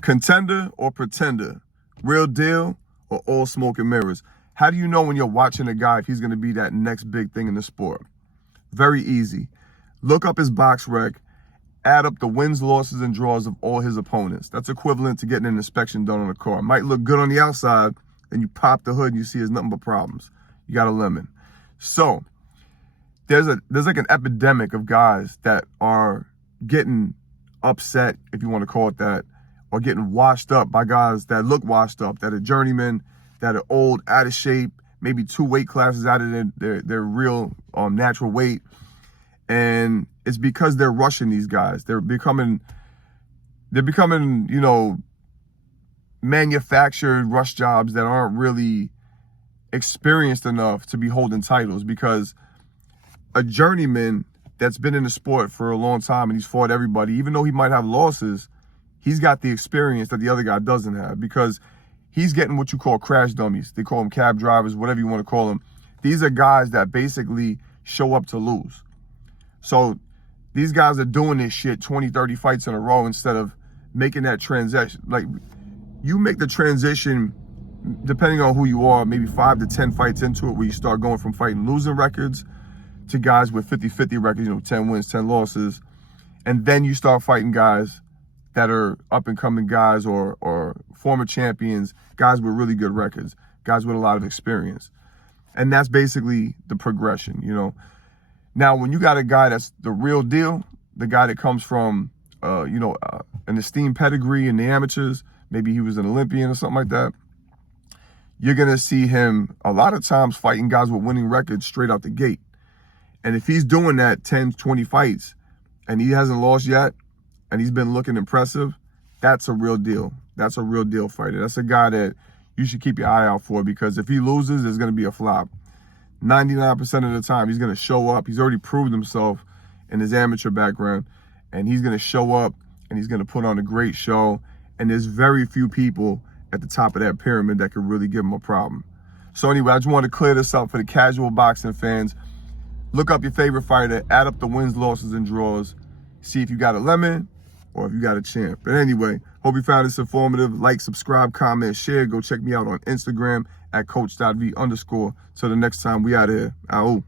Contender or pretender? Real deal or all smoke and mirrors? How do you know when you're watching a guy if he's going to be that next big thing in the sport? Very easy. Look up his box rec, add up the wins, losses, and draws of all his opponents. That's equivalent to getting an inspection done on a car. Might look good on the outside, then you pop the hood and you see there's nothing but problems. You got a lemon. So there's like an epidemic of guys that are getting upset, if you want to call it that, or getting washed up by guys that look washed up, that are journeymen, that are old, out of shape, maybe 2 weight classes out of their real natural weight. And it's because they're rushing these guys. They're becoming, you know, manufactured rush jobs that aren't really experienced enough to be holding titles, because a journeyman that's been in the sport for a long time and he's fought everybody, even though he might have losses, he's got the experience that the other guy doesn't have, because he's getting what you call crash dummies. They call them cab drivers, whatever you want to call them. These are guys that basically show up to lose. So these guys are doing this shit 20, 30 fights in a row instead of making that transition. Like, you make the transition, depending on who you are, maybe 5 to 10 fights into it, where you start going from fighting losing records to guys with 50-50 records, you know, 10 wins, 10 losses. And then you start fighting guys that are up-and-coming guys or former champions, guys with really good records, guys with a lot of experience. And that's basically the progression, you know. Now, when you got a guy that's the real deal, the guy that comes from, an esteemed pedigree in the amateurs, maybe he was an Olympian or something like that, you're going to see him a lot of times fighting guys with winning records straight out the gate. And if he's doing that 10, 20 fights and he hasn't lost yet and he's been looking impressive, that's a real deal. That's a real deal fighter. That's a guy that you should keep your eye out for, because if he loses, there's going to be a flop. 99% of the time, he's going to show up. He's already proved himself in his amateur background, and he's going to show up and he's going to put on a great show. And there's very few people at the top of that pyramid that could really give him a problem. So anyway, I just want to clear this up for the casual boxing fans. Look up your favorite fighter, add up the wins, losses, and draws. See if you got a lemon or if you got a champ. But anyway, hope you found this informative. Like, subscribe, comment, share. Go check me out on Instagram at coach.v_. Till the next time, we out of here. Ow.